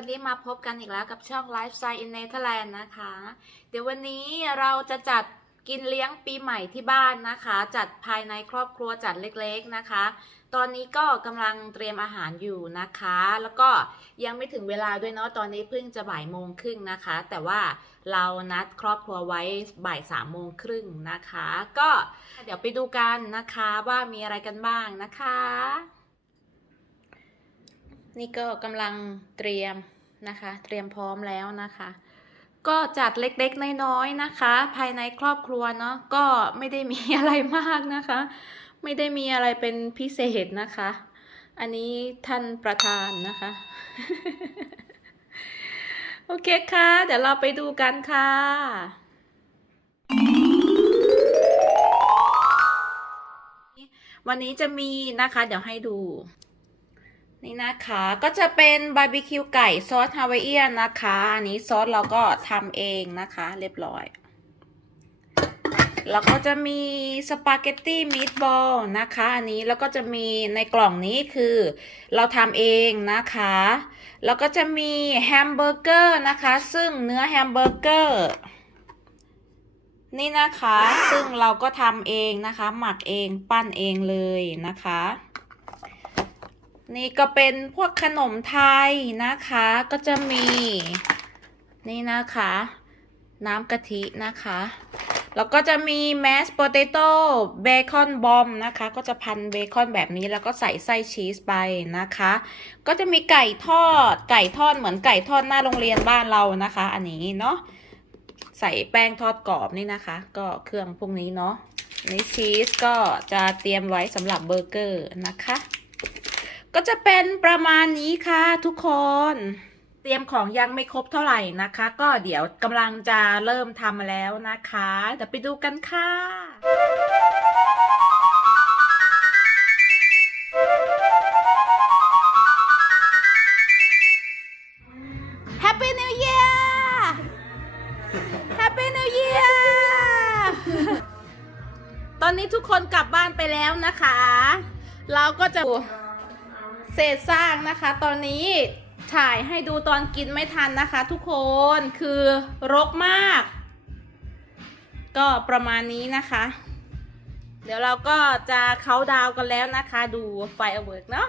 วันนี้มาพบกันอีกแล้วกับช่อง Lifestyle in Netherlands นะคะ เดี๋ยววันนี้เราจะจัดกินเลี้ยงปีใหม่ที่บ้านนะคะ จัดภายในครอบครัวจัดเล็กๆนะคะ ตอนนี้ก็กำลังเตรียมอาหารอยู่นะคะ แล้วก็ยังไม่ถึงเวลาด้วยเนาะตอนนี้เพิ่งจะบ่ายโมงครึ่งนะคะ แต่ว่าเรานัดครอบครัวไว้บ่ายสามโมงครึ่งนะคะ ก็เดี๋ยวไปดูกันนะคะว่ามีอะไรกันบ้างนะคะนี่ก็กำลังเตรียม นะคะ เตรียมพร้อมแล้วนะคะ ก็จัดเล็กๆน้อยๆนะคะ ภายในครอบครัวเนาะก็ไม่ได้มีอะไรมากนะคะ ไม่ได้มีอะไรเป็นพิเศษนะคะ อันนี้ท่านประธานนะคะโอเคค่ะ เดี๋ยวเราไปดูกันค่ะวันนี้จะมีนะคะ เดี๋ยวให้ดู นี่นะคะก็จะเป็นบาร์บีคิวไก่ซอสฮาวายเอียนนะคะ อันนี้ซอสเราก็ทำเองนะคะ เรียบร้อย แล้วก็จะมีสปาเกตตี้มีทบอลนะคะ อันนี้แล้วก็จะมีในกล่องนี้คือเราทำเองนะคะ แล้วก็จะมีแฮมเบอร์เกอร์นะคะ ซึ่งเนื้อแฮมเบอร์เกอร์นี่นะคะ ซึ่งเราก็ทำเองนะคะ หมักเองปั้นเองเลยนะคะ นี่ก็เป็นพวกขนมไทยนะคะ ก็จะมี นี่นะคะ น้ำกะทินะคะ แล้วก็จะมีแมสโปเตโต้เบคอนบอมนะคะ ก็จะพันเบคอนแบบนี้แล้วก็ใส่ไส้ชีสไปนะคะ ก็จะมีไก่ทอด ไก่ทอดเหมือนไก่ทอดหน้าโรงเรียนบ้านเรานะคะ อันนี้เนาะ ใส่แป้งทอดกรอบนี่นะคะ ก็เครื่องพวกนี้เนาะนี่ชีสก็จะเตรียมไว้สำหรับเบอร์เกอร์นะคะ ก็จะเป็นประมาณนี้ค่ะทุกคน เตรียมของยังไม่ครบเท่าไหร่นะคะ ก็เดี๋ยวกำลังจะเริ่มทำแล้วนะคะ เดี๋ยวไปดูกันค่ะ Happy New Year Happy New Year ตอนนี้ทุกคนกลับบ้านไปแล้วนะคะ เราก็จะ เศษซากนะคะ ตอนนี้ถ่ายให้ดูตอนกินไม่ทันนะคะ ทุกคนคือรกมาก ก็ประมาณนี้นะคะ เดี๋ยวเราก็จะเขาดาวกันแล้วนะคะ ดูไฟเวิร์กเนาะ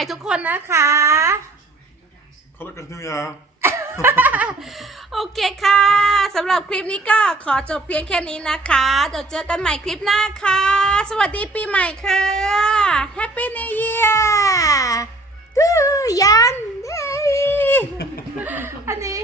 ม่ทุกคนนะคะ Gelukkig nieuwjaar. โอเคค่ะสำหรับคลิปนี้ก็ขอจบเพียงแค่นี้นะคะ เดี๋ยวเจอกันใหม่คลิปหน้าค่ะ สวัสดีปีใหม่ค่ะ Happy New Year ดูยันเย้อันนี้